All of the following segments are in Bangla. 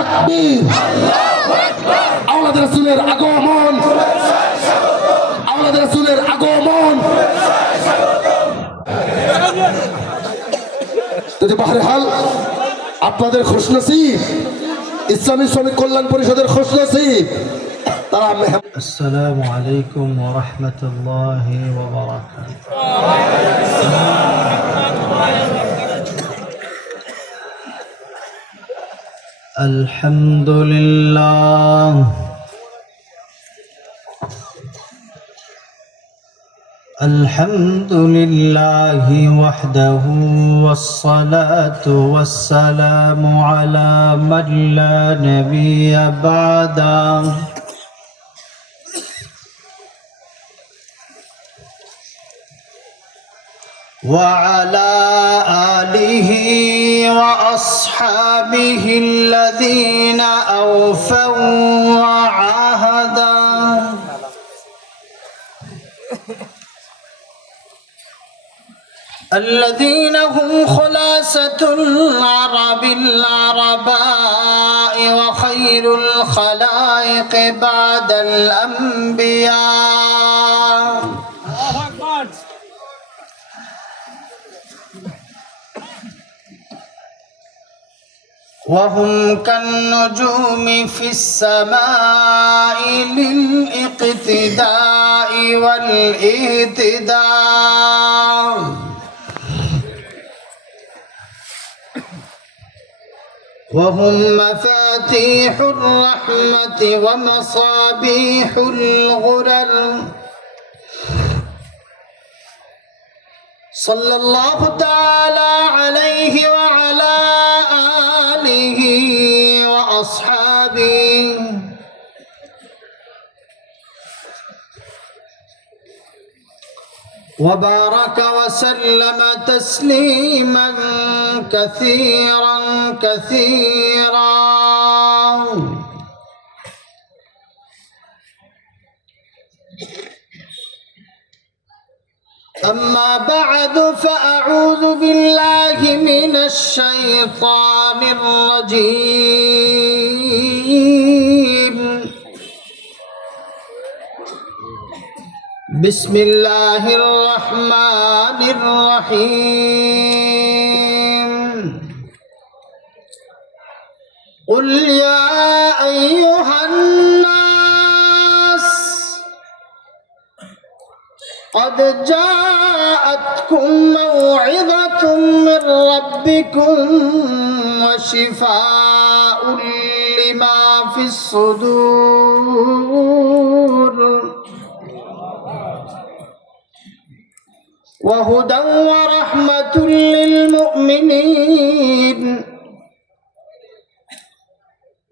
তাকবীর, আওলাদ রাসূলের আগমন, আওলাদ রাসূলের আগমন। তো যে বাহরহাল আপনাদের খুশনসিব, ইসলামী শ্রমিক কল্যাণ পরিষদের খুশনসিব তারা। আসসালামু আলাইকুম ওয়া রাহমাতুল্লাহি ওয়া বারাকাতুহু। আলহামদুলিল্লাহ আলহামদুলিল্লাহি ওয়াহদাহু ওয়াসসালাতু ওয়াসসালামু আলা মান লা নাবিয়্যা বা'দাহু وعلى آله وأصحابه الذين أوفوا وعاهدوا الذين هم خلاصة العرب العرباء وخير الخلائق بعد الأنبياء وهم كالنجوم في السماء للاقتداء والاهتداء وهم مفاتيح الرحمة ومصابيح الغرر صلى الله تعالى عليه وعلى آله وأصحابه وبارك وسلم تسليما كثيرا كثيرا. أما بعد فأعوذ بالله من الشيطان الرجيم. بسم الله الرحمن الرحيم. قل يا أيها الناس قد جاءتكم موعظة من ربكم وشفاء لما في الصدور وهدى ورحمة للمؤمنين.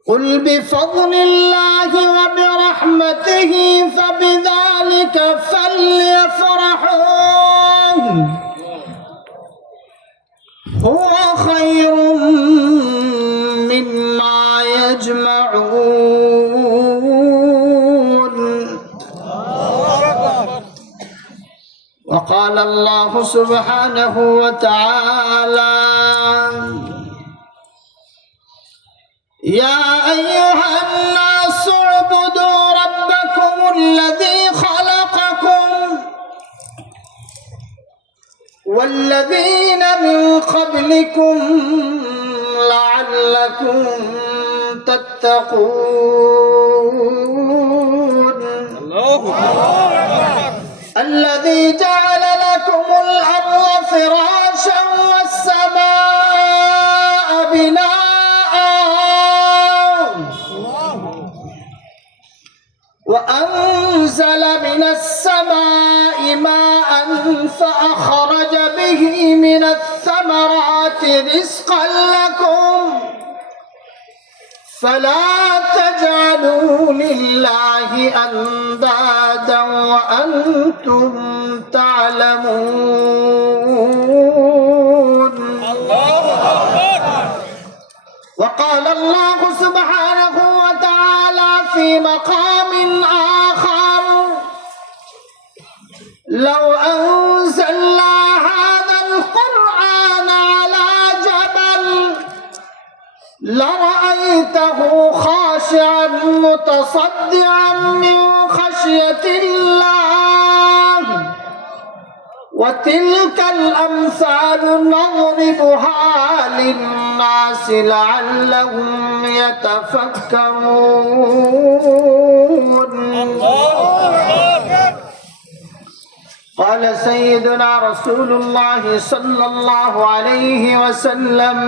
قل بفضل الله وبرحمته فبذلك فليفرحوا هو خير مما يجمعون. وقال الله سبحانه وتعالى يا أيها الناس اعبدوا ربكم الذي خلقكم والذين من قبلكم لعلكم تتقون. الذي جعل لكم الأرض فراشا والسماء بناء وأنزل من السماء ماء فأخرج به من الثمرات رزقا لكم فلا تجعلوا لله أندادا وأنتم تعلمون. وقال الله سبحانه وتعالى في مقام آخر لو أنزلنا هذا القرآن على جبل لرأيته رأيته خاشعا متصدعا من خشية الله وتلك الأمثال نضربها للناس لعلهم يتفكرون. قال سيدنا رسول الله صلى الله عليه وسلم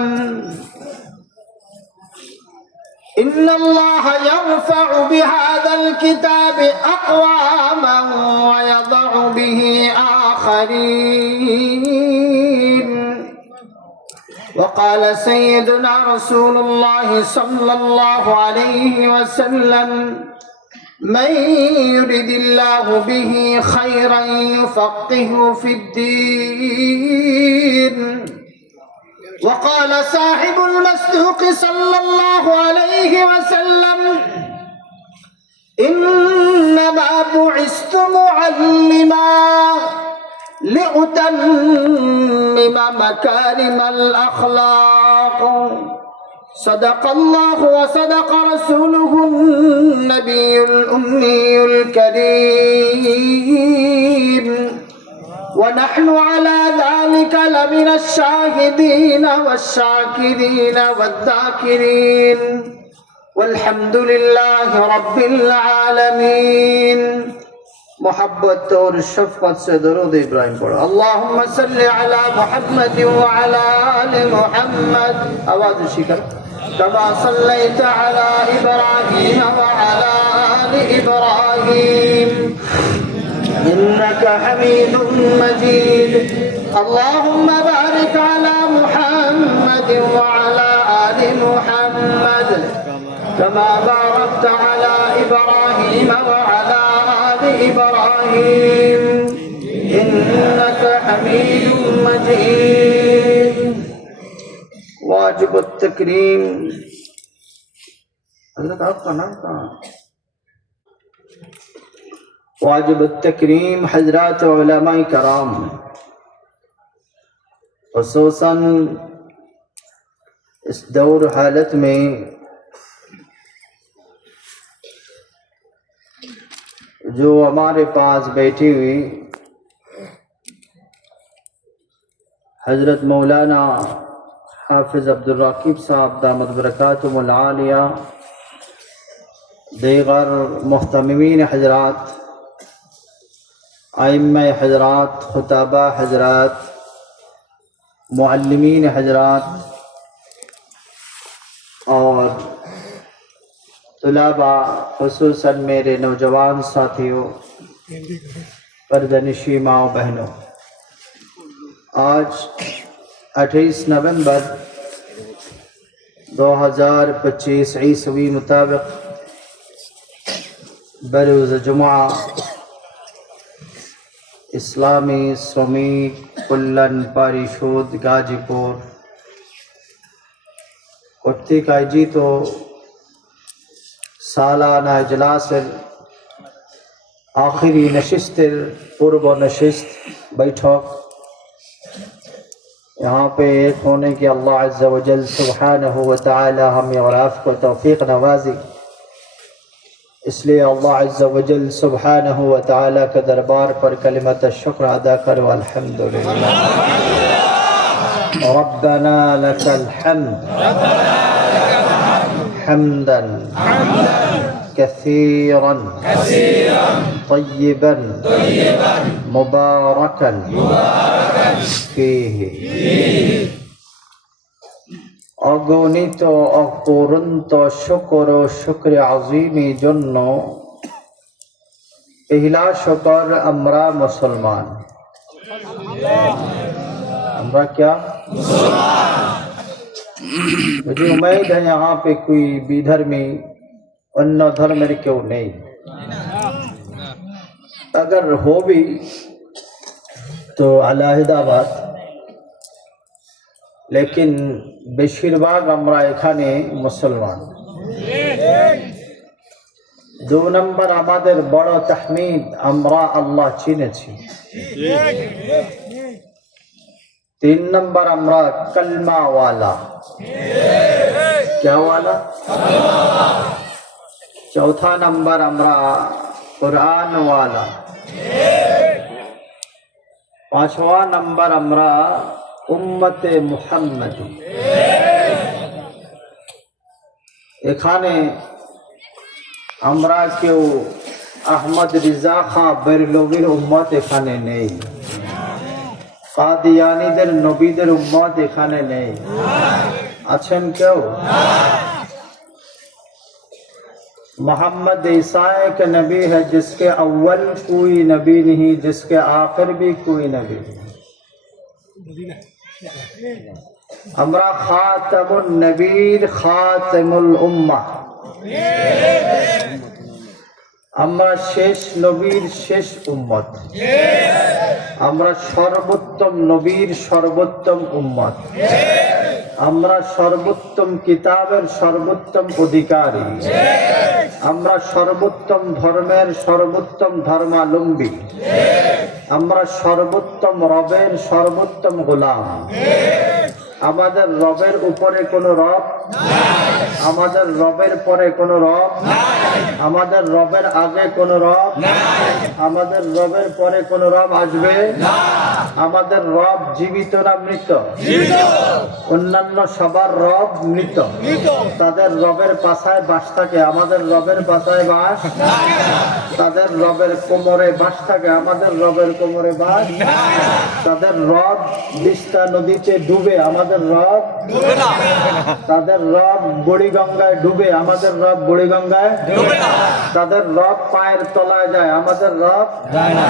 إن الله يرفع بهذا الكتاب أقواما ويضع به آخرين. وقال سيدنا رسول الله صلى الله عليه وسلم من يرد الله به خيرا يفقهه في الدين. وقال صاحب المصدوق صلى الله عليه وسلم إنما بعثت معلما لأتمم مكارم الأخلاق. صدق الله وصدق رسوله النبي الأمي الكريم ونحن على ذلك لمن الشاهدين والشاكرين والذاكرين والحمد لله رب العالمين. محبت اور شفقت سے درود ابراہیم پڑھو. اللهم صل على محمد وعلى آل محمد. آواز اچھی کرو. كما صليت على إبراهيم وعلى آل إبراهيم إنك حميد مجيد. اللهم بارك على محمد وعلى آل محمد كما باركت على إبراهيم وعلى آل إبراهيم إنك حميد مجيد. واجب التكريم. حضرت آپ کا نام کہاں؟ واجب التکریم حضرات علماء کرام، خصوصاً اس دور حالت میں جو ہمارے پاس بیٹھی ہوئی حضرت مولانا حافظ عبدالرقیب صاحب دامت برکاتہم العالیہ، دیگر محتممین حضرات، ائمہ حضرات، خطباء حضرات، معلمین حضرات اور طلباء، خصوصاً میرے نوجوان ساتھیوں، پردہ ماؤں بہنوں، آج 28 نومبر 2025 عیسوی مطابق بروز جمعہ اسلامی سمیت کلن پاریشود گاجی پور کتی کائجی تو سالانہ اجلاس آخری نشست پرب و نشست بیٹھک یہاں پہ ایک ہونے کی اللہ عز و جل سبحانہ و تعالی ہمیں اور آپ کو توفیق نوازی. اس لیے اللہ عز و جل سبحانہ و تعالی کے دربار پر کلمت شکر ادا کرو. الحمدللہ ربنا لك الحمد حمدا كثيرا طيبا مباركا فيه. অগণিত অপূরন্ত শুকর ও শুকর আজিমের জন্য পহলা শুকর আমরা মুসলমান. আমরা क्या मुझे उम्मीद है यहाँ पे कोई विधर्मी अन्य धर्म क्यों नहीं, अगर हो भी तो अलहदा बात, लेकिन বেশিরভাগ আমরা এখানে মুসলমান. 2 নম্বর আমাদের বড় তাহমিদ আমরা আল্লাহ চিনেছি. 3 नंबर আমরা कलमा वाला, क्या वाला? चौथा नंबर আমরা कुरान वाला, 5वां नंबर আমরা উম্মতে মুহাম্মাদি। এখানে আমরা কেউ আহমদ রিজা খাঁ বেরলভির উম্মত এখানে নেই, কাদিয়ানীদের নবীদের উম্মত এখানে নেই। আছেন কেউ? मोहम्मद ईसा एक नबी है जिसके अव्वल कोई नबी नहीं, जिसके आखिर भी कोई नबी नहीं। আমরা খাতামুন নবীর খাতামুল উম্মাহ, আমরা শেষ নবীর শেষ উম্মত, আমরা সর্বোত্তম নবীর সর্বোত্তম উম্মত, আমরা সর্বোত্তম কিতাবের সর্বোত্তম অধিকারী, আমরা সর্বোত্তম ধর্মের সর্বোত্তম ধর্মাবলম্বী, আমরা সর্বোত্তম রবের সর্বোত্তম গোলাম। আমাদের রবের উপরে কোনো রব, আমাদের রবের পরে কোনো রব, আমাদের রবের আগে কোনো রব, আমাদের রবের পরে কোনো রব আসবে। আমাদের রব জীবিত না মৃত? অন্যান্য সবার রব মৃত, তাদের রবের পাশায় বাস থাকে, আমাদের রবের পাশায় বাস। তাদের রবের কোমরে বাস থাকে, আমাদের রবের কোমরে বাস। তাদের রব তিস্তা নদীতে ডুবে, আমাদের রব ডুবে না। তাদের রব বুড়িগঙ্গায় ডুবে, আমাদের রব বুড়িগঙ্গায় ডুবে না। তাদের রব পায়ের তলায় যায়, আমাদের রব যায় না।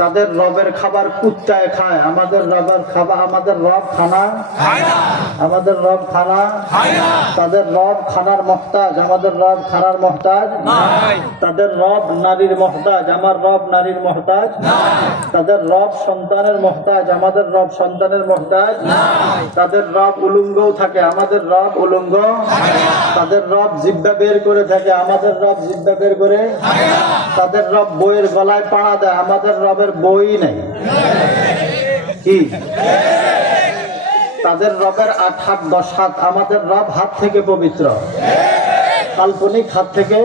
তাদের রবের খাবার কুত্তায় খায়, আমাদের রবের খাবার, আমাদের রব খানা খায় না, আমাদের রব খানা খায় না। তাদের রব খানার মহতাজ, আমাদের রব খানার মহতাজ নয়। তাদের রব নারীর মহতাজ, আমার রব নারীর মহতাজ নয়। তাদের রব সন্তানের মহতাজ, আমাদের রব সন্তানের মহতাজ নয়। তাদের রব উলঙ্গও থাকে, আমাদের রব উলঙ্গ থাকে না। তাদের রব জিহ্বা বের করে থাকে, আমাদের রব জিহ্বা বের করে থাকে না। তাদের রব বইয়ের গলায় পাড়া দেয়, আমাদের রবের বই নেই। কি? তাদের রবের 8 হাত 10 হাত, আমাদের রব হাত থেকে পবিত্র, কাল্পনিক হাত থেকে।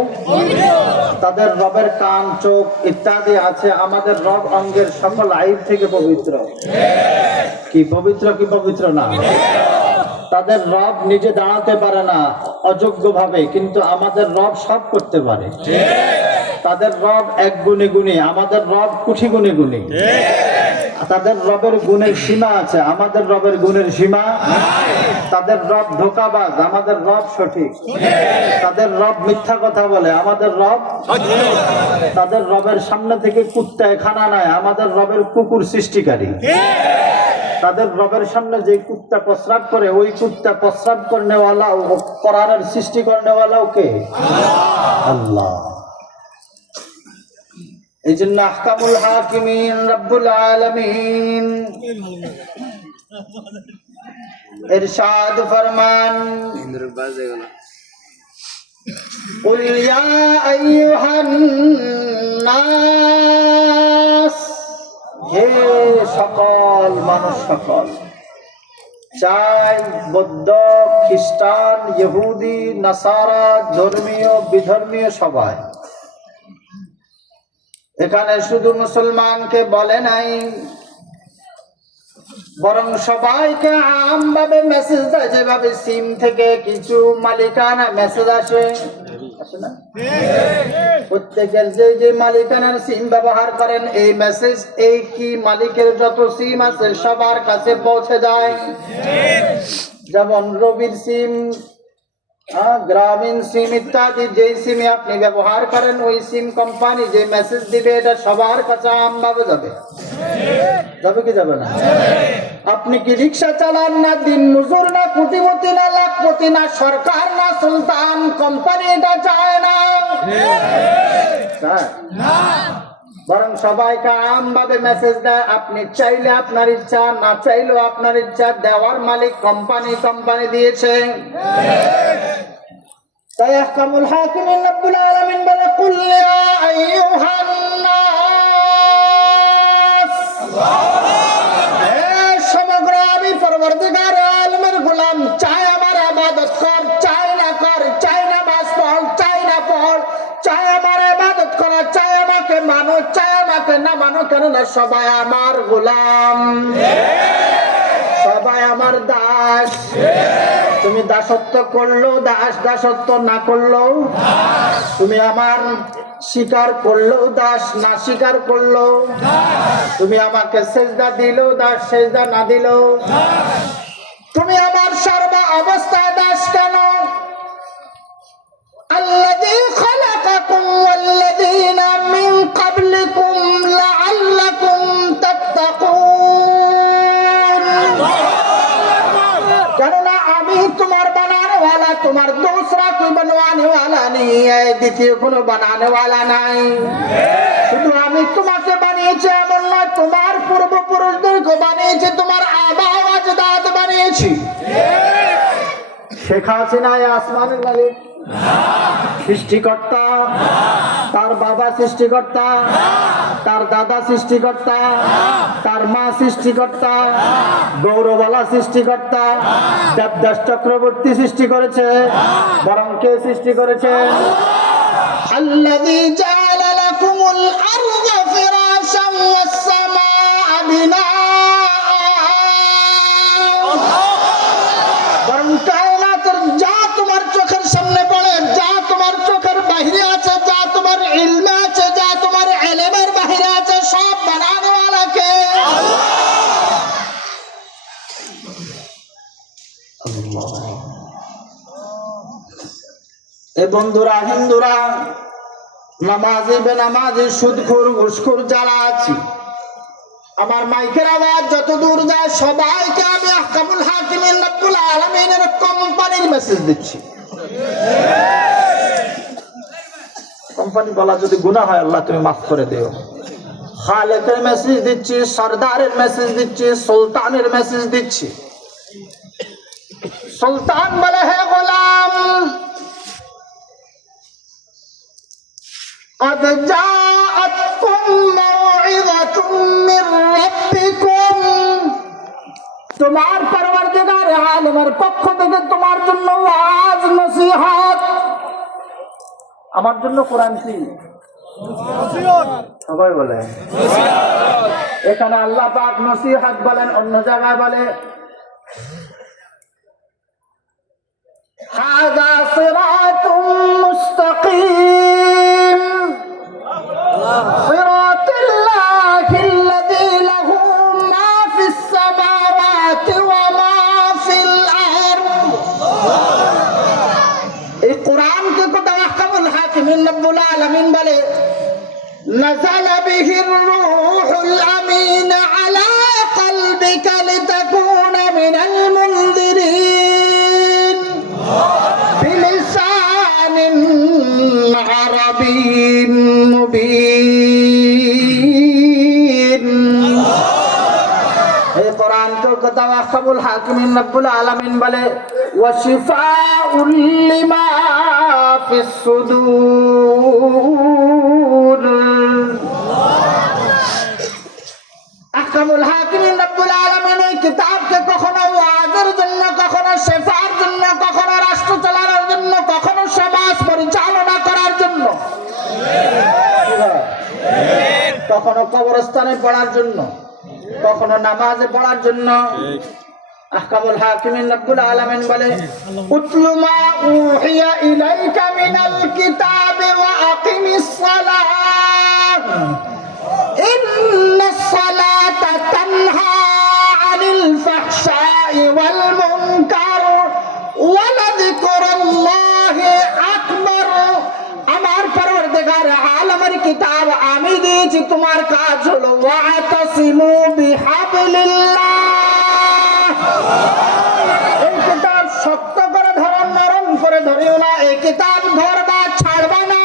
তাদের রবের কান চোখ ইত্যাদি আছে, আমাদের রব অঙ্গের সকল আইব থেকে পবিত্র। কি পবিত্র কি পবিত্র না? তাদের রব নিজে দাঁড়াতে পারে না অযোগ্য ভাবে, কিন্তু আমাদের রব সব করতে পারে। তাদের রব এক গুণে গুণী, আমাদের রব কোটি গুণে গুণী। তাদের রবের গুণের সীমা আছে, আমাদের রবের গুণের সীমা। তাদের রব ধোঁকাবাজ, আমাদের রব সঠিক। তাদের রব মিথ্যা কথা বলে, আমাদের রব। তাদের রবের সামনে থেকে কুত্তায় খানা নেয়, আমাদের রবের কুকুর সৃষ্টিকারী। তাদের রবের সামনে যে কুত্তা প্রস্রাব করে, ওই কুত্তা প্রস্রাব করনেওয়ালা কোরআনের সৃষ্টি করনেওয়ালাও কে? আল্লাহ। এই জন্য আহকামুল হাকিমিন রব্বুল আলামিন ইরশাদ ফরমান, কুল ইয়া আইয়ুহান নাস, হে সকল মানুষ সকল, চাই বৌদ্ধ খ্রিস্টান ইহুদি নাসারা ধর্মীয় বিধর্মীয় সবাই, এখানে শুধু মুসলমানকে বলে নাই, বরং সবাইকে আমভাবে মেসেজ দেয়। যেভাবে সিম থেকে কিছু মালিকানা মেসেজ আসে না, প্রত্যেকের যে মালিকানার সিম ব্যবহার করেন, এই মেসেজ এই কি মালিকের যত সিম আছে সবার কাছে পৌঁছে যায়। যেমন রবির সিম, গ্রামীণ সিম ইত্যাদি, যেই সিমে আপনি ব্যবহার করেন ওই সিম কোম্পানি যে মেসেজ দিবে এটা সবার কাছে আমভাবে যাবে। যাবে কি যাবে না? আপনি কি রিক্সা চালান না, দিন মজুর না, কোটিপতি না, লাখপতি না, সরকার না, সুলতান, কোম্পানি এটা চায় না, বরং সবাইকে আমভাবে মেসেজ দেয়। আপনি চাইলে আপনার ইচ্ছা, না চাইলেও আপনার ইচ্ছা, দেওয়ার মালিক কোম্পানি, কোম্পানি দিয়েছে। তাই আহকামুল হাকিমিন রব্বুল আলামিন বলে, কুল ইয়া আইয়ুহান নাস, হে সমগ্র পরবর্তীকার আলমের গোলাম, চাই আমার ইবাদত কর, চাই না কর, চাই নামাজ পড়, চাই না পড়, চাই আমার ইবাদত করা, চাই আমাকে মানো, চাই আমাকে না মানো, কেননা সবাই আমার গোলাম, সবাই আমার দাস। তুমি দাসত্ব করলেও দাস, দাসত্ব না করলেও তুমি আমার, স্বীকার করলেও দাস, না স্বীকার করলেও তুমি আমাকে সেজদা দিলেও দাস, সেজদা না দিলেও তুমি আমার সর্ব অবস্থায় দাস। কেন? আল্লাযী খালাকাকুম ওয়াল্লাযীনা মিন ক্বাবলিকুম লাআল্লাকুম তাত্তাকুন। কেননা আমি তোমার বানানে ওয়ালা, তোমার दूसरा कोई बनवाने वाला नहीं है, দ্বিতীয় কোনো বানানে वाला নাই। শুধু আমি তোমাকে বানিয়েছি এমন নয়, তোমার পূর্বপুরুষদেরকে বানিয়েছি, তোমার আবা আজদাদ বানিয়েছি। শেখ হাসিনা আসমানের মালিক, সৃষ্টিকর্তা, তার বাবা সৃষ্টিকর্তা, তার দাদা সৃষ্টিকর্তা, তার মা সৃষ্টিকর্তা, গৌরবালা সৃষ্টিকর্তা, দেবদাস চক্রবর্তী সৃষ্টি করেছে, বরং কে সৃষ্টি করেছে? আল্লাযী জাআলা লাকুমুল আরদা ফিরাশান ওয়াস সামাআ বিনাআ। বরং কায়নাতের যা তোমার চোখের সামনে পড়ে, যা তোমার চোখের বাইরে আছে, যা তোমার ইলমে আছে, যা তোমার ইলমের বাইরে আছে, সব বানানো ওয়ালা কে? এ বন্ধুরা, হিন্দুরা, নামাজি বেনামাজি, সুদখোর ঘুষখোর যারা আছি, আমার মাইকের আওয়াজ যত দূর যায়, সবাইকে আমি আহকামুল হাকিমিন রব্বুল আলামিনের কোম্পানির মেসেজ দিচ্ছি। কোম্পানি বলা যদি গুনাহ হয়, আল্লাহ তুমি মাফ করে দিও। খালেকের মেসেজ দিচ্ছি, সরদারের মেসেজ দিচ্ছি, সুলতানের মেসেজ দিচ্ছি। সুলতান বলে, হে গোলাম, قد جاءتكم موعظة من ربكم। তোমার পরওয়ারদিগার আলমের পক্ষ থেকে তোমার জন্য ওয়াজ নসিহত। আমার জন্য কোরআন কি? সবাই বলে। এখানে আল্লাহ পাক নসিহত বলেন, অন্য জায়গায় বলে হাযা সিরাতুম মুস্তাকিম সিরাতাল্লাহিল লাযী লাহু মা ফিস সামাওয়াতি ওয়া মা ফিল আরদ। এই কোরআনকে কোথা আহকামুল হাকিমিন রব্বুল আলামিন বলে, নাযালা বিহির রূহুল আমিন আলা কলবিকা লিতাকুনা মিনাল মুনযিরিন বিলিসানিন আরাবিয়্যিন মুবিন। এই কোরআনকে কোথা আহকামুল হাকিমিন রব্বুল আলামিন বলে, ওয়া শিফাউল লিমা ফিস সুদূর। আহকামুল হাকিমিন রব্বুল আলামিন এই কিতাবকে কখনো ওয়াজের জন্য, কখনো শেফার জন্য, কখনো রাষ্ট্র চালানোর জন্য, কখনো সমাজ পরিচালনা করার জন্য, কখনো কবরস্থানে পড়ার জন্য, কখনো নামাজে পড়ার জন্য। আহকামুল হাকিমিন রব্বুল আলামিন বলে, উতলু মা উহিয়া ইলাইকা মিনাল কিতাবি ওয়া আকিমিস সালাত ইন্নাস সালাতা তানহা আনিল ফাহশাই ওয়াল মুনকার ওয়া লাযিকরুল্লাহি আকবার। আমার পরওয়ারদিগার আলমের কিতাব আমি দিয়েছি, তোমার কাজ হলো ওয়াতাসিমু বিহাবলিল্লাহ। এই কিতাব শক্ত করে ধরো, নরম করে ধরিও না। এই কিতাব ধরবা, ছাড়বা না,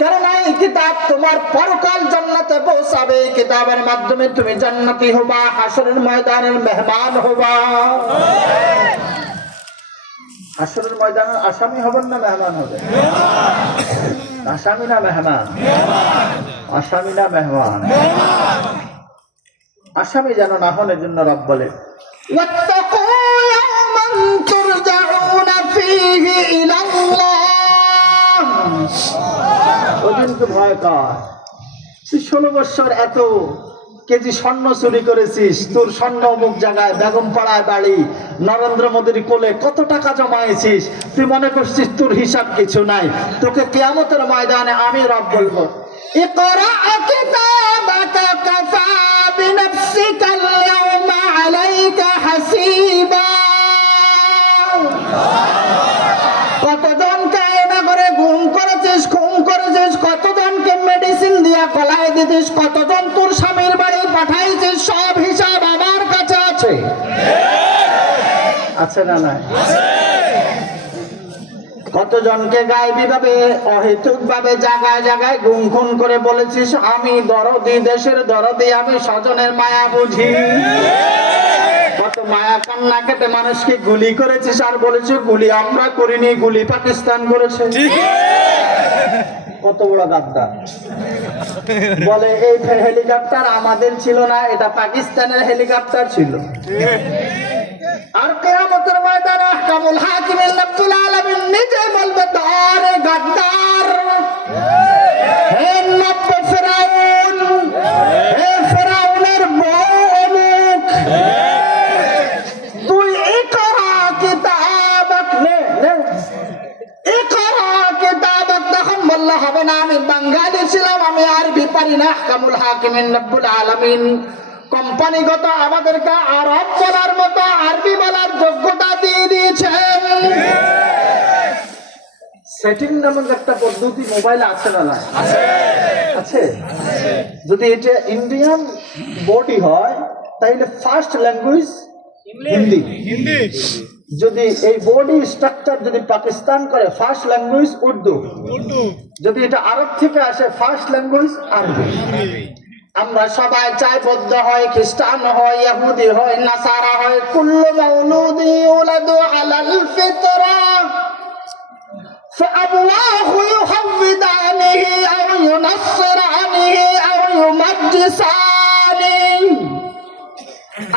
কেননা এই কিতাব তোমার পরকাল জান্নাতে পৌঁছাবে। এই কিতাবের মাধ্যমে তুমি জান্নাতি হবা, হাসরের ময়দানের মেহমান হবা। হাসরের ময়দানের আসামি হবেন না মেহমান হবে? আসামি না মেহমান? আসামি না মেহমান? আসামি যেন না হন, এর জন্য রব বলে, واتقوا يوما ترجعون فيه إلى الله ওদিনকে ভয় কর। তুই 16 বছর এত কেজি স্বর্ণ চুরি করেছিস, তোর স্বর্ণ অমুক জায়গায় বেগম পাড়ায় বাড়ি, নরেন্দ্র মোদীর কোলে কত টাকা জমাইছিস, তুই মনে করছিস তোর হিসাব কিছু নাই। তোকে কিয়ামতের ময়দানে আমি রব বলবো, ইকরা কিতাবাকা কাফা বিনফসিকা আল-ইয়াওমা আলাইকা হাসিবা। কতজনকে আয়না করে গুম করেছিস, খুন করেছিস, কতজনকে মেডিসিন দিয়া কলাই দিতিস, কতজন তোর স্বামীর বাড়ি পাঠাইছিস, সব হিসাব আমার কাছে আছে। আছে না নাই? কতজনকে গায়েবী ভাবে অহেতুক ভাবে জায়গায় জায়গায় গুম খুন করে বলেছিস আমি দরদি, দেশের দরদি, আমি স্বজনের মায়া বুঝি। কত মায়া কান্না কেটে মানুষকে গুলি করেছিস আর বলেছিস গুলি আমরা করিনি, গুলি পাকিস্তান করেছে। কত বড় গাদ্দার। বলে এই হেলিকপ্টার আমাদের ছিল না, এটা পাকিস্তানের হেলিকপ্টার ছিল। আর কিয়ামতের ময়দানে আহকামুল হাকিমিন রব্বুল আলামিন নিজে বলবে আরে গাদ্দার, হে নব্য ফেরাউন, হে ফেরাউনের বউ অমুক, তুই ইকরা কিতাবাক, নে ইকরা কিতাবাক। তখন বললে হবে না, আমি বাঙালি ছিলাম, আমি আরবি পারি না। আহকামুল হাকিমিন রব্বুল আলামিন কোম্পানিগত আমাদেরকে আরব বলার মতো আরবি বলার যোগ্যতা দিয়ে দিয়েছেন। সেটিং নামক একটা পদ্ধতি মোবাইলে আছে না? না আছে। যদি এটা ইন্ডিয়ান বডি হয় তাহলে ফার্স্ট ল্যাঙ্গুয়েজ হিন্দি। যদি এই বডি স্ট্রাকচার যদি পাকিস্তান করে ফার্স্ট ল্যাঙ্গুয়েজ উর্দু। যদি এটা আরব থেকে আসে ফার্স্ট ল্যাঙ্গুয়েজ আরবি। আমরা সবাই চাই বৌদ্ধ হয়, খ্রিস্টান হয়, ইহুদি হয়, নাসারা হয়, কুল্লু মাউলুদি ইউলাদু আলাল ফিতরা فأبواه يحودانه أو ينصرانه أو يمجسانه।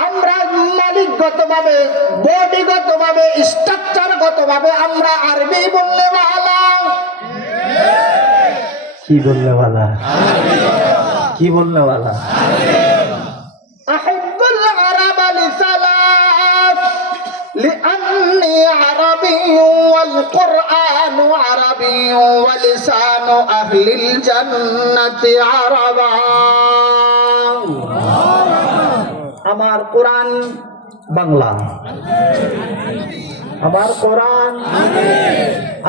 আমরা মালিকগতভাবে, বডিগতভাবে, স্ট্রাকচারগতভাবে আমরা আরবি বললে ভালো। কি বললে ভালো? কি বললে ভালো? আহিব্বুল আরব লিসালাত লিআন্নি আরাবিয়্যু ওয়াল কুরআনু আরাবিয়্যু ওয়া লিসানু আহলিল জান্নাতি আরাবা। আমার কোরআন বাংলা, আমার কোরআন,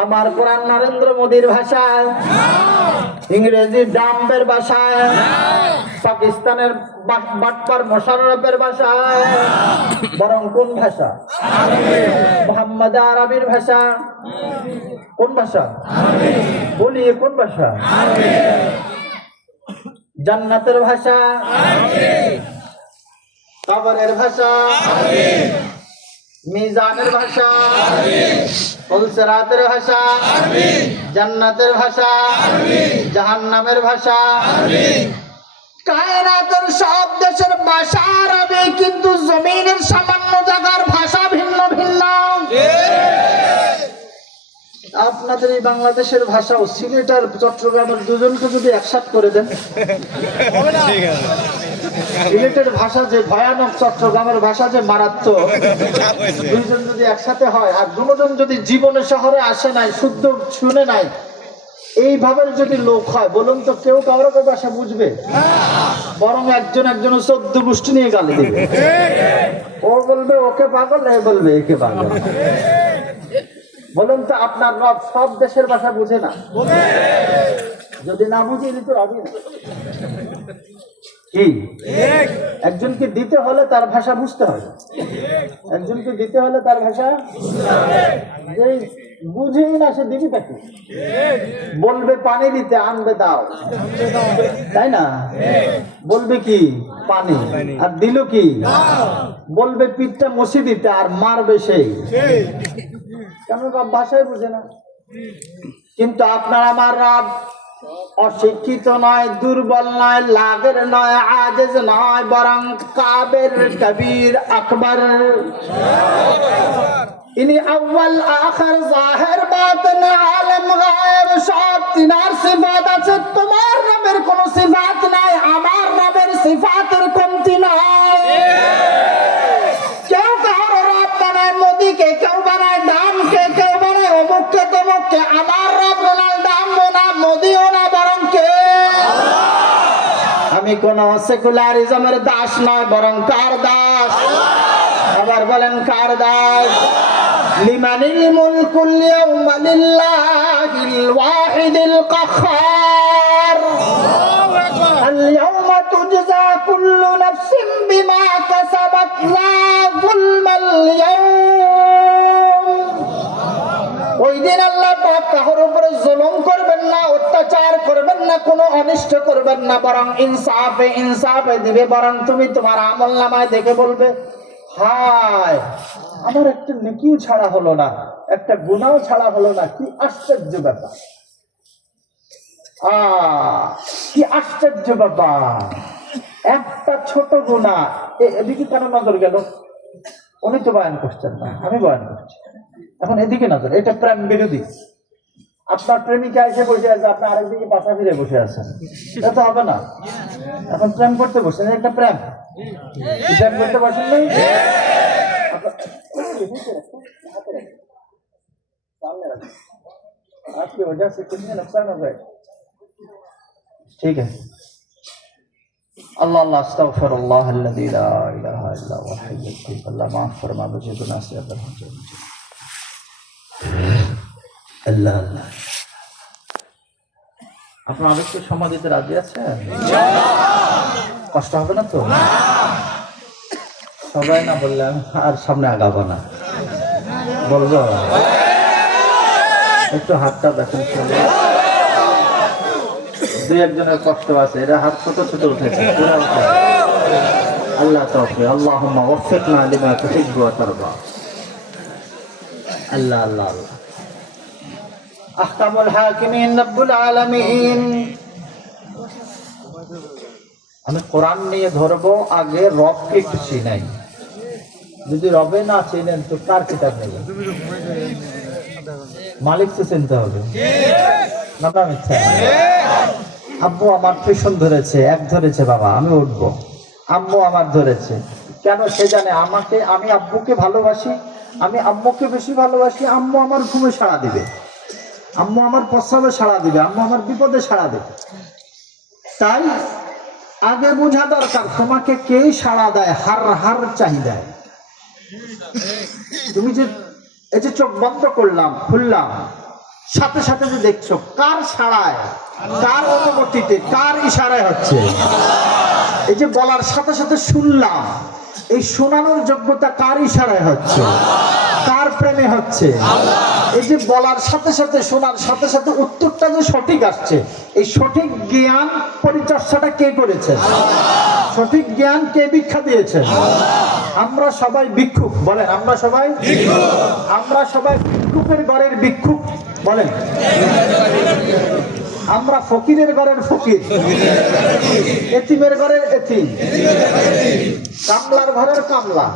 আমার কোরআন নরেন্দ্র মোদীর ভাষায়, ইংরেজি ডাম্বের ভাষায়, পাকিস্তানের বাটপার মোশাররফের ভাষায়, বরং কোন ভাষা? মোহাম্মদ আরবির ভাষা। কোন ভাষা? বলি কোন ভাষা? জান্নাতের ভাষা, কবরের ভাষা, মিজানের ভাষা, ফুলসিরাতের ভাষা, জান্নাতের ভাষা, জাহান্নামের ভাষা। কায়নাতের সব দেশের ভাষা আরবি, কিন্তু জমিনের সামান্য জায়গার ভাষা ভিন্ন ভিন্ন। আপনাদের এই বাংলাদেশের ভাষা ও সিলেট আর চট্টগ্রামের দুজনকে যদি একসাথে করে দেন, সিলেটের ভাষা যে ভয়ানক, চট্টগ্রামের ভাষা যে মারাত্মক, দুইজন যদি একসাথে হয় আর দুজন যদি জীবনে শহরে আসে নাই, শুদ্ধ শুনে নাই, এইভাবে যদি লোক হয়, বলুন তো কেউ কারো ভাষা বুঝবে? বরং একজন একজনের 14 গোষ্ঠী নিয়ে গালি দেবে। ও বলবে ওকে পাগল, এ বলবে একে পাগল। বলুন তো আপনার রব সব দেশের ভাষা বুঝে না? যদি না বুঝে দিতে হবে না কি? একজনকে দিতে হলে তার ভাষা বুঝতে হবে, একজনকে দিতে হলে তার ভাষা যে বুঝেই না সে দিবি তাকে। বলবে পানি দিতে, আনবে দাও, তাই না? বলবে কি পানি, আর দিল কি? বলবে পিঠটা মসি দিতে, আর মারবে সেই। কেন রব ভাষায় বুঝে না? কিন্তু আপনার আমার রব অশিক্ষিত নয়, দুর্বল নয়, লাগের নয়, আজেজ নয়, বরং কাবের, কবির, আকবর। ইনি আউয়াল আখির জাহির বাতিন আলম গায়েব সব, তিনার সিফাত আছে, তোমার রবের কোন সিফাত নাই, আমার রবের সিফাতের কমতি নাই। কেউ কারো রব বানায় মোদিকে, কেউ বানায় ডামকে, কেউ বানায় অমুককে তমুককে, আমার রব ডামও না, মোদিও না, বরং কে? আমি কোন সেকুলারিজমের দাস নয়, বরং কার দাস? আবার বলেন কার দাস? লিমানিল মুলকুল ইয়াউমা লিল্লাহিল ওয়াহিদিল কাহ্হার। আল ইয়াউমা তুজজা কুল্লু নাফসিন বিমা কাসাবাত লা যুলমাল ইয়াউম। ওই দিন আল্লাহ পাক কারোর উপরে জুলুম করবেন না, অত্যাচার করবেন না, কোনো অনিষ্ট করবেন না, বরং ইনসাফে দিবে। বরং তুমি তোমার আমলনামায় দেখে বলবে, হায় আমার একটা নেকিও ছাড়া হলো না, একটা গুনাহও ছাড়া হলো না, কি আশ্চর্য ব্যাপার, কি আশ্চর্য ব্যাপার, একটা ছোট গুনাহ। এদিকে কেন নজর গেল? উনি তো বয়ান করছেন না, আমি বয়ান করছি, এখন এদিকে নজর। এটা প্রেম বিরোধী। আপনার প্রেমিকা এসে বসে আছে, আপনি আরেকদিকে পাশা ফিরে বসে আছেন, এটা তো হবে না। এখন প্রেম করতে বসছেন, একটা প্রেম। প্রেম করতে বসেন নাই, आपकी वजह से कितने नुकसान हो गए। ठीक है। अल्लाह अल्लाह अस्तगफिरुल्लाह अल्लज़ी ला इलाहा इल्ला हुवल हय्युल क़य्यूम। अल्लाह माफ फरमा मुझे गुनाह से अगर हो जाए मुझे। अल्लाह अल्लाह। আপনারা আবেগকে সময় দিতে রাজি আছেন? কষ্ট হবে না তো? সবাই না বললাম আর সামনে আগাবো না, বলবো একটু হাতটা দেখেন। দুই একজনের কষ্ট আছে, এরা হাত ছোট ছোট উঠেছে, আল্লাহ তাওফিক। আল্লাহুম্মা ওয়াফিকনা লিমা তুহিব্বু ওয়া তারদা। আল্লাহ আল্লাহ আল্লাহ। আহকামুল হাকিমিন রব্বুল আলামিন। আমি কোরআন নিয়ে ধরবো, আগে রবকে একটু চিনাই। যদি রবে না চিনেন তো কার কিতাব নেবেন? মালিক তো চিনতে হবে না। আব্বু আমার পেছন ধরেছে, এক ধরেছে, বাবা আমি উঠবো। আম্মু আমার ধরেছে, কেন? সে জানে আমাকে, আমি আব্বুকে ভালোবাসি, আমি আম্মুকে বেশি ভালোবাসি। আম্মু আমার ঘুমে সাড়া দিবে, আম্মু আমার প্রস্রাবে সাড়া দিবে, আম্মু আমার বিপদে সাড়া দেবে। তাই আগে বোঝা দরকার তোমাকে কে সাড়া দেয়, হার হার চাহিদায়। তুমি যে এই যে চোখ বন্ধ করলাম খুললাম, সাথে সাথে যে দেখছো কার সাড়ায়, কার অনুমতিতে, কার ইশারায় হচ্ছে। এই যে বলার সাথে সাথে শুনলাম, এই শোনানোর যোগ্যতা কার ইশারায় হচ্ছে, কার প্রেমে হচ্ছে। এই যে বলার সাথে সাথে, শোনার সাথে সাথে উত্তরটা যে সঠিক আসছে, এই সঠিক জ্ঞান পরিচর্যাটা কে করেছে? সঠিক জ্ঞান কে ভিক্ষা দিয়েছে? আমরা সবাই ভিক্ষুক, বলেন আমরা সবাই, আমরা সবাই ভিক্ষুকের ঘরের ভিক্ষুক, বলেন আমরা ফকিরের ঘরের ফকির, এতিমের ঘরের এতিম, কামলার ঘরের কামলা,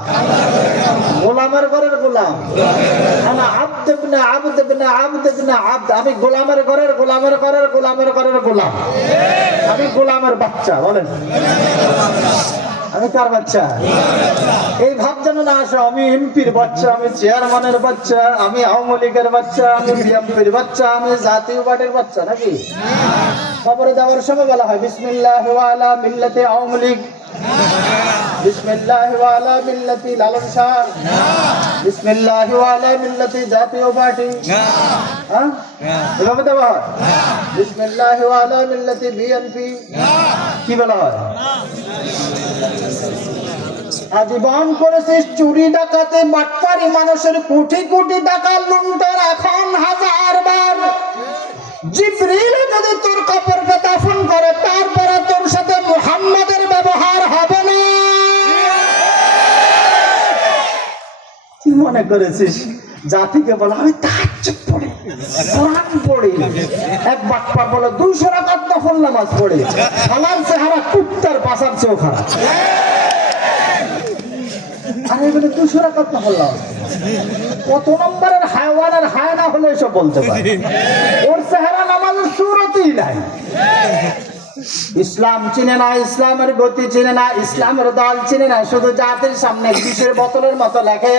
গোলামের ঘরের গোলাম। আনা আব্দ ইবনে আব্দ ইবনে আব্দ ইবনে আব্দ। আমি গোলামের ঘরের গোলামের ঘরের গোলামের ঘরের গোলাম, আমি গোলামের বাচ্চা। বলেন আমি কার বাচ্চা? এই ভাব যেন না আসে আমি এমপির বাচ্চা, আমি চেয়ারম্যানের বাচ্চা, আমি আওয়ামী লীগের বাচ্চা, আমি বিএনপির বাচ্চা, আমি জাতীয় পার্টির বাচ্চা। নাকি খবরে যাওয়ার সময় বলা হয় বিসমিল্লাহি ওয়া আলা মিল্লাতি আওয়ামী লীগ, বিসমিল্লাহি ওয়া আলা মিল্লাতি লালন শাহ, বিসমিল্লাহি ওয়া আলা মিল্লাতি জাতীয় পার্টি। হ্যাঁ, এভাবে দেওয়া হয়। বিসমিল্লাহি ওয়া আলা মিল্লাতি বিএনপি। কি বলা হয়? আজীবন করেছিস চুরি ডাকাতে বাটপারি, মানুষের কোটি কোটি টাকা লুণ্ঠন, এখন হাজার বার জিবরিল যদি তোর কবরকে দাফন করে, তারপরে তোর সাথে মুহাম্মাদের ব্যবহার হবে না। কি মনে করেছিস জাতিকে বলা আমি তাহাজ্জুদ পড়ি, কোরআন পড়ি, এক বাটপার বলে 200 রাকাত নফল নামাজ পড়ি, সালার চেহারা কুত্তার পাশার চেয়েও খারাপ। আর এগুলো 200 রাকাত নফল নামাজ, কত নম্বরের হায়ওয়ান আর হায়না হলে এসব বলতে পারে? ওর চেহারা নামাজের সুরতই নাই। ইসলাম চিনে না, ইসলামের গতি চিনে না, ইসলামের দল চিনে না, শুধু জাতির সামনে বিষের বোতলের মতো লেখে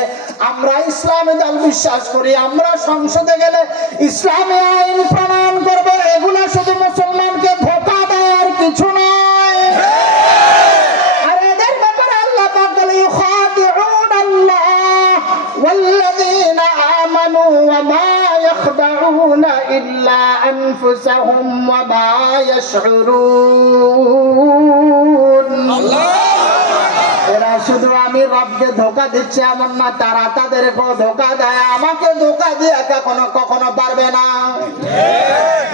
আমরা ইসলামী দল বিশ্বাস করি, আমরা সংসদে গেলে ইসলামী আইন প্রণয়ন করব। এগুলা শুধু মুসলমানকে ধোঁকা দেয় আর কিছু নয়। আর এদের ব্যাপারে আল্লাহ পাক বলে ইউখাদিউন আল্লাহ ওয়াল্লাযীনা আমানু ওয়া মা ইয়াখদাউনা ইল্লা আনফুসাহুম ওয়া মা ইয়াশউরুন। এরা শুধু আমি রবকে ধোঁকা দিচ্ছে এমন না, তারা তাদেরকেও ধোঁকা দেয়। আমাকে ধোঁকা দিয়ে কখনো কখনো পারবে না।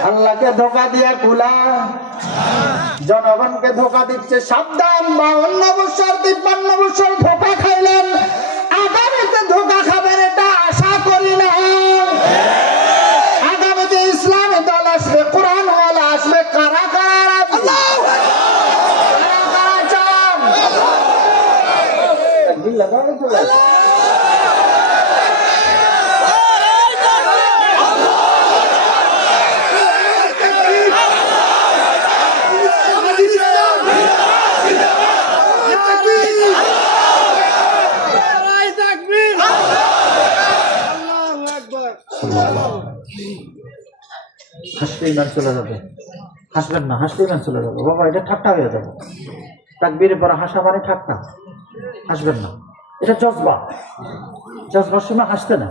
আল্লাহকে ধোঁকা দিয়ে কুলা, জনগণকে ধোঁকা দিচ্ছে। সাবধান, 52 বছর 53 বছর ধোঁকা খাইলেন, আগামীতে ধোঁকা খাবেন এটা আশা করি না। আগামীতে ইসলামী দল আসবে, কোরআন ওয়ালা আসবে, কারা কারা চান? হাসলেই মান চলে যাবে, হাসবেন না, হাসলেই মান চলে যাবে। বাবা এটা ঠাট্টা হয়ে যাবে। তাকবীরের পরে হাসা মানে ঠাট্টা, হাসবেন না। এটা জজবা, জজবার সময় হাসতে না,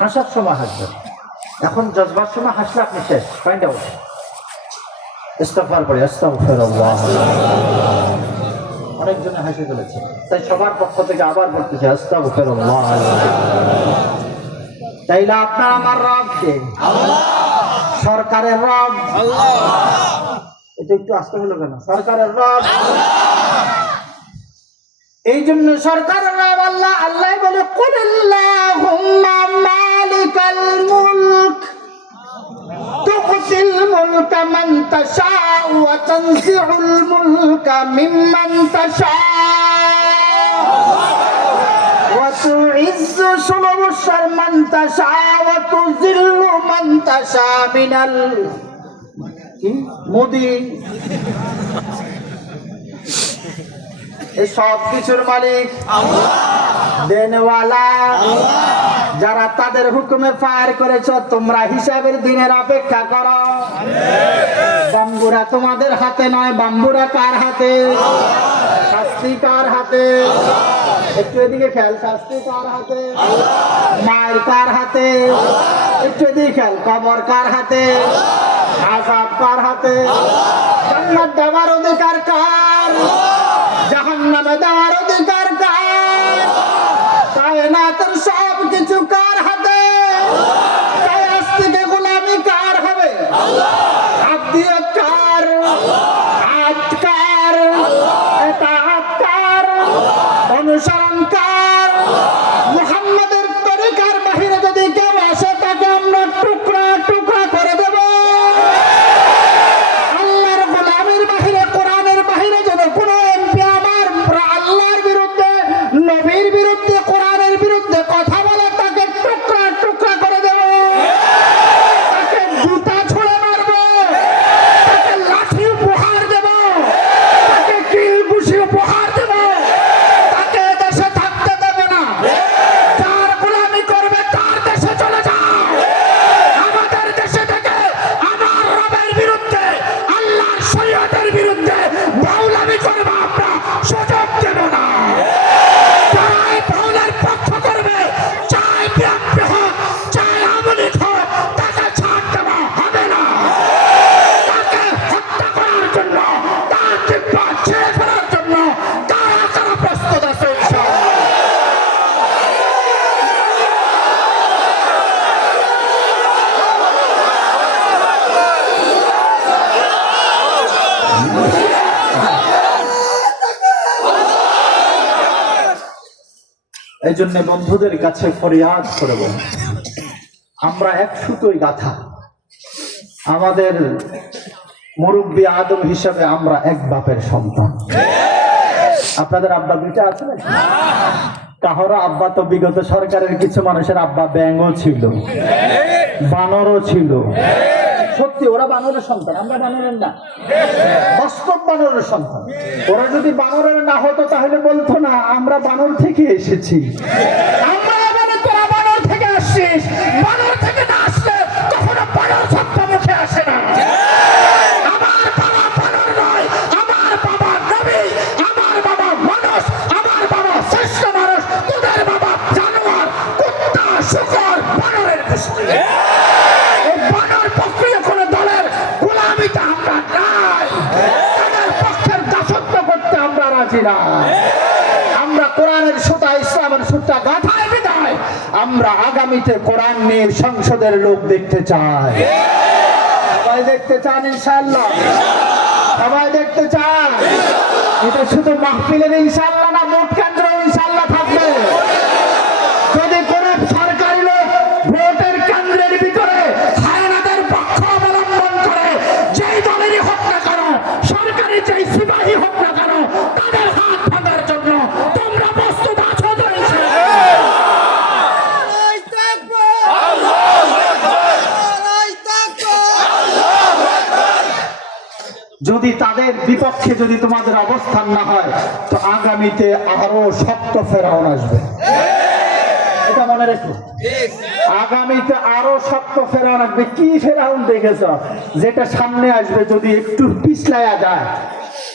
হাসার সময় হাসবেন। এখন জজবার সময় হাসলে আপনি শেষ, ফাইন্ড আউট। ইস্তিগফার করে আস্তাগফিরুল্লাহ। অনেকজনে হাসি ফেলেছে, তাই সবার পক্ষ থেকে আবার বলতেছি আস্তাগফিরুল্লাহ। তাইলে আপনার আমার রব কে? সরকারের রব আল্লাহ। এটা একটু আসতে হলো কেন? সরকারের রব এই জন্য সরকারের রব আল্লাহ। আল্লাহ বলে কুলিল্লাহুম্মা মালিকাল মুলক তুতিল মুলকা মান তাশাউ ওয়া তানজিউল মুলকা মিম্মান তাশাউ ওয়া তুইজ্জু সুবহানাল্লাহ মান তাশাউ ওয়া তুযিল্লু মান তাশাউ মিনাল মোদি। এই সব কিছুর মালিক আল্লাহ, দেনওয়ালা আল্লাহ। যারা তাদের হুকুমে ফায়ার করেছ, তোমরা হিসাবের দিনের অপেক্ষা করো। বাম্বুরা তোমাদের হাতে নয়, বাম্বুরা কার হাতে? শাস্তি কার হাতে? একটু এদিকে খেয়াল, শাস্তি কার হাতে? মায়ের কার হাতে? একটু এদিকে খেয়াল, কবর কার হাতে? আযাব কার হাতে? জান্নাত দেওয়ার অধিকার কার? জাহান্নামে দেওয়ার অধিকার কার? কায়নাতের সব কিছু কার হাতে? কায়াস থেকে গোলামি কার হবে? আব্দিয়ত কার? আত কার? ইতাআত কার? অনুসরণ কার? মুহাম্মাদের তরিকার বাহিরে যদি কেউ আসে তাকে আমরা টুকরা টুকরা করে দেব। আল্লাহর গোলামের বাহিরে, কোরআনের বাহিরে যদি কোনো এমপি আমার আল্লাহর বিরুদ্ধে, নবীর বিরুদ্ধে, কোরআনের বিরুদ্ধে কথা বলে তাকে টুকরা টুকরা করে দেব। তাকে জুতা ছুঁড়ে মারব, তাকে লাঠি উপহার দেব, তাকে কিল ঘুষি উপহার দেব। তাকে দেশে থাকতে দেব না। যার গোলামি করবে তার দেশে চলে যাও। আমাদের দেশে থেকে আমার রবের বিরুদ্ধে, আল্লাহর শরীয়তের বিরুদ্ধে বাউলামি করবে, আমরা সুযোগ দেব না। যারা এই বাউলার পক্ষ করবে, চাই বিএনপি হোক, চাই আওয়ামী লীগ হোক, তাকে ছাড় দেওয়া হবে না। তাকে হত্যা করার জন্য, তার জিহ্বা ছেড়ে ফেলার জন্য কারা কারা প্রস্তুত আছে ইনশাআল্লাহ? এই জন্য বন্ধুদের কাছে ফরিয়াদ করব, আমরা এক সুতোই গাথা। আমাদের মুরব্বী আদম হিসাবে আমরা এক বাপের সন্তান। আপনাদের আব্বা দুইটা আছে নাকি? কাহরা আব্বা তো বিগত সরকারের কিছু মানুষের আব্বা ব্যাঙও ছিল, বানরও ছিল। সত্যি ওরা বানরের সন্তান, আমরা বানরের না, বাস্তব বানরের সন্তান। ওরা যদি বানরের না হতো তাহলে বলতো না আমরা বানর থেকে এসেছি। আমরা বলে তোরা বানর থেকে আসছিস, বানর থেকে না আসলে কখনো বানর সত্য মুখে আসে না। আমার বাবা বানর নয়, আমার বাবা নবী, আমার বাবা মানুষ, আমার বাবা শ্রেষ্ঠ মানুষ। তোদের বাবা জানোয়ার, কুত্তা, শুকর, বানরের গোষ্ঠী। আমরা কোরআনের সুতা, ইসলামের সুতা গাঁথায় বিদায় আমরা আগামীতে কোরআন নিয়ে সংসদের লোক দেখতে চাই। সবাই দেখতে চান ইনশাআল্লাহ? সবাই দেখতে চান? এটা শুধু মাহফিলের ইনশাআল্লাহ না, ভোট কেন্দ্র ইনশাআল্লাহ থাকবে। যদি কোন সরকারি লোক ভোটের কেন্দ্রের ভিতরে হায়নাদের পক্ষ অবলম্বন করে, যেই দলেরই হোক না কেন, সরকারি যেই সিপাহী হোক না কেন, তাদের হাত ভাঙার জন্য তোমরা প্রস্তুত আছো তো? যদি তাদের বিপক্ষে যদি তোমাদের অবস্থান না হয় তো আগামীতে আরো শক্ত ফেরাউন আসবে, এটা মনে রেখো। আগামীতে আরো শক্ত ফেরাউন আসবে। কি ফেরাউন দেখেছ? যেটা সামনে আসবে যদি একটু পিছলায়া যায়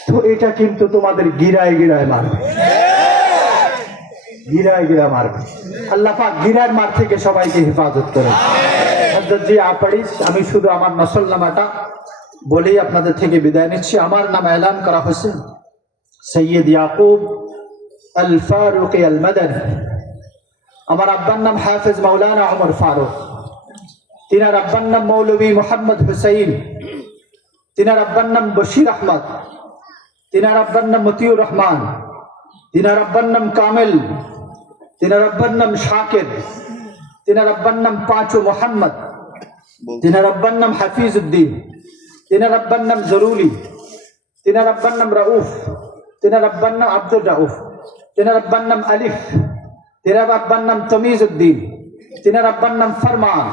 তো এটা কিন্তু তোমাদের গিরায় গিরায় মারবে, গিরায় গিরা মারবে। আল্লাহ পাক গিরার মার থেকে সবাইকে হেফাজত করে। জি আপনারিস, আমি শুধু আমার নসলনামাটা বলেই আপনাদের থেকে বিদায় নিচ্ছি। আমার নাম এলান করা হয়েছে সৈয়দ ইয়াকুব আল ফারুক আল মাদানী। আমার আব্বার নাম হাফেজ মাওলানা ওমর ফারুক। তিনার আব্বার নাম মৌলভী মোহাম্মদ হুসাইন। তিনার আব্বার নাম বশির আহমদ। তিনার আব্বার নাম মতিউর রহমান। তিনার আব্বার নাম কামেল। তিনার আব্বার নাম শাকির। তিনার আব্বার নাম পাঁচু মোহাম্মদ। তিনার আব্বার নাম হাফিজ উদ্দিন। তিনার আব্বার নাম জরুলি। তিনার আব্বার নাম রাউফ। তিনার আব্বার নাম আব্দুর রাউফ। তিনার আব্বার নাম আলিফ। তিনার আব্বার নাম তমিজ উদ্দিন। তিনার আব্বার নাম ফরমান।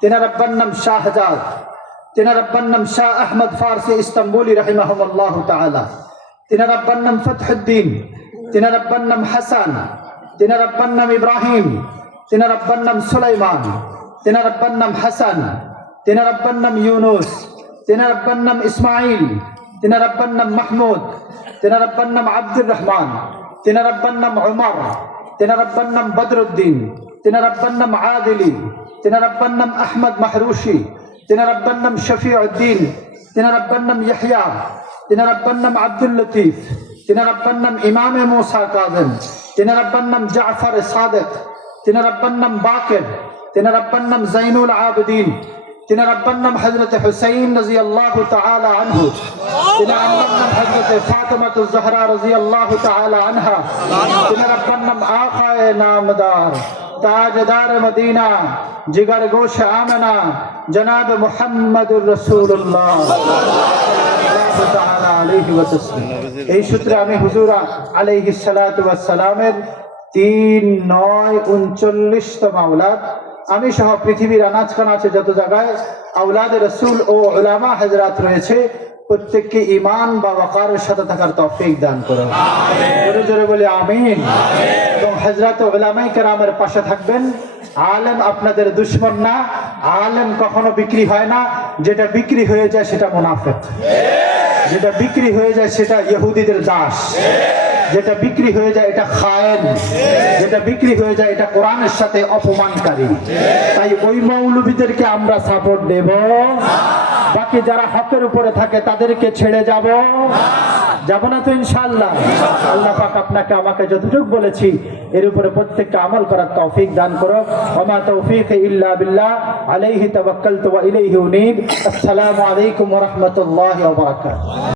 তিনার আব্বার নাম শাহজাদ। তিনার আব্বার নাম শাহ আহমদ ফারসি ইস্তাম্বুলি রাহিমাহুল্লাহ তাআলা। তিনার আব্বার নাম ফতহুদ্দিন। তিনার আব্বার নাম হাসান। তিনার আব্বার নাম ইব্রাহিম। তিনার আব্বার নাম সুলাইমান। তিনার আব্বার নাম হাসান। তিনার আব্বার নাম ইউনুস। তিনার আব্বার নাম ইসমাইল। তিনার আব্বার নাম মাহমুদ। তিনার আব্বার নাম আব্দুর রহমান। তিনার আব্বার নাম উমর। তিনার আব্বার নাম বদরুদ্দিন। তিনার আব্বার নাম আদিলি। তিনার আব্বার নাম আহমদ মাহরুশি। তিনার আব্বার নাম শফিউদ্দিন। তিনার আব্বার নাম ইয়াহইয়া। তিনার আব্বার নাম আব্দুল লতিফ। তিনার আব্বার নাম ইমামে মুসা কাযিম। তিনার আব্বার নাম জাফর সাদিক। তিনার আব্বার নাম বাকির। তিনার আব্বার নাম জাইনুল আবেদিন। তিনার আব্বার নাম হযরত হুসাইন রাদিয়াল্লাহু তাআলা আনহু। তিনার আব্বার নাম হযরত ফাতিমাতুজ জহরা রাদিয়াল্লাহু তাআলা আনহা। তিনার আব্বার নাম আখায়ে নামদার তাজদার মদিনা জিগার গোশ আমনা জনাব মুহাম্মদুর রাসূলুল্লাহ সাল্লাল্লাহু তাআলা আলাইহি ওয়া সাল্লাম। এই সূত্রে আমি হুজুর আলাইহিস সালাতু ওয়াস সালামের ৩-৯-৩৯তম আওলাদ, আমি সহ পৃথিবীর আনাচ কানাচে যত জায়গায় আওলাদে রসুল ও উলামা হযরত রয়েছে প্রত্যেককে ঈমান বা ওয়াকারের সাথে থাকার তৌফিক দান করুন। জোরে জোরে বলি আমিন। এবং হযরত উলামায়ে কেরামের পাশে থাকবেন। আলেম আপনাদের দুশমন না, আলেম কখনো বিক্রি হয় না। যেটা বিক্রি হয়ে যায় সেটা মুনাফিক, যেটা বিক্রি হয়ে যায় সেটা ইহুদিদের দাস, যেটা বিক্রি হয়ে যায় এটা খায়েন, যেটা বিক্রি হয়ে যায় এটা কোরআনের সাথে অপমানকারী। তাই ওই মৌলবীদেরকে আমরা সাপোর্ট দেব, বাকি যারা হকের উপরে থাকে তাদেরকে ছেড়ে যাব না তো ইনশাআল্লাহ। আল্লাহ পাক আপনাকে আমাকে যতটুকু বলেছি এর উপরে প্রত্যেকটা আমল করার তৌফিক দান করো। ওয়া মা তাওফীকি ইল্লা বিল্লাহ আলাইহি তাওয়াক্কালতু ওয়া ইলাইহি উনীব। আসসালামু আলাইকুম ওয়া রাহমাতুল্লাহি ওয়া বারাকাতুহু।